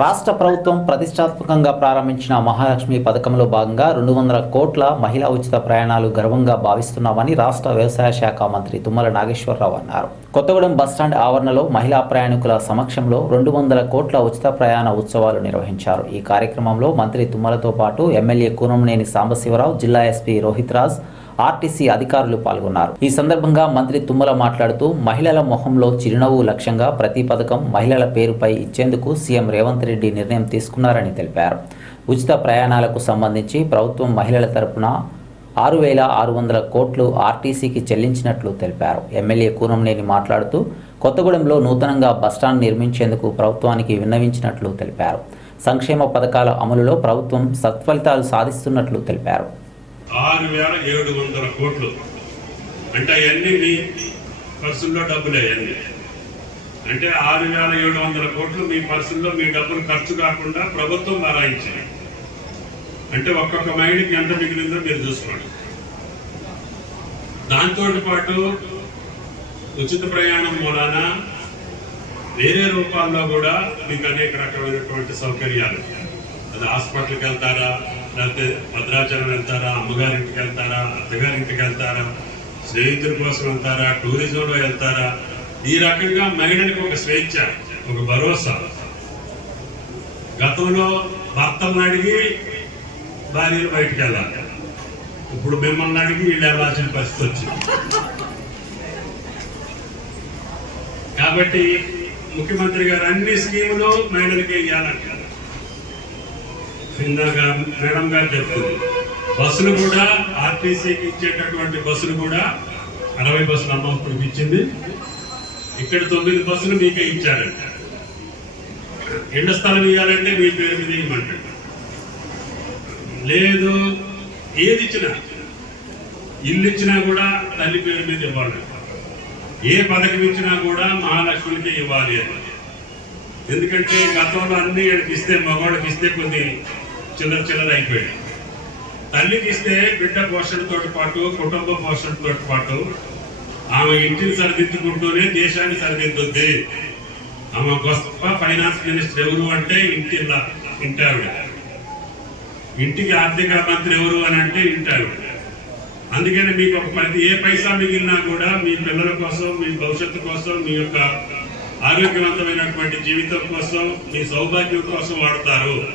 రాష్ట్ర ప్రభుత్వం ప్రతిష్టాత్మకంగా ప్రారంభించిన మహాలక్ష్మి పథకంలో భాగంగా రెండు వందల కోట్ల మహిళా ఉచిత ప్రయాణాలు గర్వంగా భావిస్తున్నామని రాష్ట్ర వ్యవసాయ శాఖ మంత్రి తుమ్మల నాగేశ్వరరావు అన్నారు. కొత్తగూడెం బస్టాండ్ ఆవరణలో మహిళా ప్రయాణికుల సమక్షంలో రెండు వందల కోట్ల ఉచిత ప్రయాణ ఉత్సవాలు నిర్వహించారు. ఈ కార్యక్రమంలో మంత్రి తుమ్మలతో పాటు ఎమ్మెల్యే కూనంనేని సాంబశివరావు జిల్లా ఎస్పీ రోహిత్ రాజ్ ఆర్టీసీ అధికారులు పాల్గొన్నారు. ఈ సందర్భంగా మంత్రి తుమ్మల మాట్లాడుతూ మహిళల మొహంలో చిరునవ్వు లక్ష్యంగా ప్రతి పథకం మహిళల పేరుపై ఇచ్చేందుకు సీఎం రేవంత్ రెడ్డి నిర్ణయం తీసుకున్నారని తెలిపారు. ఉచిత ప్రయాణాలకు సంబంధించి ప్రభుత్వం మహిళల తరపున ఆరు వేల ఆరు వందల కోట్లు ఆర్టీసీకి చెల్లించినట్లు తెలిపారు. ఎమ్మెల్యే కూనంనేని మాట్లాడుతూ కొత్తగూడెంలో నూతనంగా బస్టాండ్ నిర్మించేందుకు ప్రభుత్వానికి విన్నవించినట్లు తెలిపారు. సంక్షేమ పథకాల అమలులో ప్రభుత్వం సత్ఫలితాలు సాధిస్తున్నట్లు తెలిపారు. ఆరు వేల ఏడు వందల కోట్లు. అంటే అవన్నీ మీ పర్సుల్లో డబ్బులు అవన్నీ. అంటే ఆరు వేల ఏడు వందల కోట్లు మీ పర్సుల్లో మీ డబ్బులు ఖర్చు కాకుండా ప్రభుత్వం భరాయించింది అంటే ఒక్కొక్క మైండ్కి ఎంత మిగిలిందో మీరు చూసుకోండి. దాంతో పాటు ఉచిత ప్రయాణం మూలాన వేరే రూపాల్లో కూడా మీకు అనేక రకమైనటువంటి సౌకర్యాలు. అది హాస్పిటల్కి వెళ్తారా? లేకపోతే భద్రాచలం వెళ్తారా? అమ్మగారింటికి వెళ్తారా? అత్తగారింటికి వెళ్తారా? స్నేహితుల కోసం వెళ్తారా? టూరిజంలో వెళ్తారా? ఈ రకంగా మహిళలకు ఒక స్వేచ్ఛ ఒక భరోసా. గతంలో భర్తలను అడిగి భార్యలు బయటికి వెళ్ళాలి. ఇప్పుడు మిమ్మల్ని అడిగి వీళ్ళు వెళ్ళాల్సిన పరిస్థితి వచ్చింది. కాబట్టి ముఖ్యమంత్రి గారు అన్ని స్కీములు మహిళలకి ఇవ్వాలంటారు ఇందాక మేడం గారు చెప్తుంది బస్సులు కూడా ఆర్టీసీకి ఇచ్చేటటువంటి బస్సులు కూడా అరవై బస్సులు అమ్మ ఇప్పుడు ఇచ్చింది. ఇక్కడ తొమ్మిది బస్సులు మీకే ఇచ్చారంట. ఎండ స్థలం ఇవ్వాలంటే మీ పేరు మీద ఇవ్వమంటాడు లేదు ఏది ఇచ్చినా ఇల్లు ఇచ్చినా కూడా తల్లి పేరు మీద ఇవ్వాలి. ఏ పథకం ఇచ్చినా కూడా మహాలక్ష్మికి ఇవ్వాలి అని. ఎందుకంటే గతంలో అన్ని ఇస్తే మగవాడికి ఇస్తే కొద్ది చిల్లర చిల్లర అయిపోయాడు తల్లికి ఇస్తే బిడ్డ పోషణతో పాటు కుటుంబ పోషణతో పాటు ఆమె ఇంటిని సరిదిద్దుకుంటూనే దేశాన్ని సరిదిద్దుద్ది. ఆమె గొప్ప ఫైనాన్స్ మినిస్టర్ ఎవరు అంటే ఇంటి ఇంటి ఆవిడ. ఇంటికి ఆర్థిక మంత్రి ఎవరు అని అంటే ఇంటి ఆవిడ. అందుకని మీకు ఒక ప్రతి ఏ పైసా మిగిలినా కూడా మీ పిల్లల కోసం మీ భవిష్యత్తు కోసం మీ యొక్క ఆరోగ్యవంతమైనటువంటి జీవితం కోసం మీ సౌభాగ్యం కోసం వాడతారు.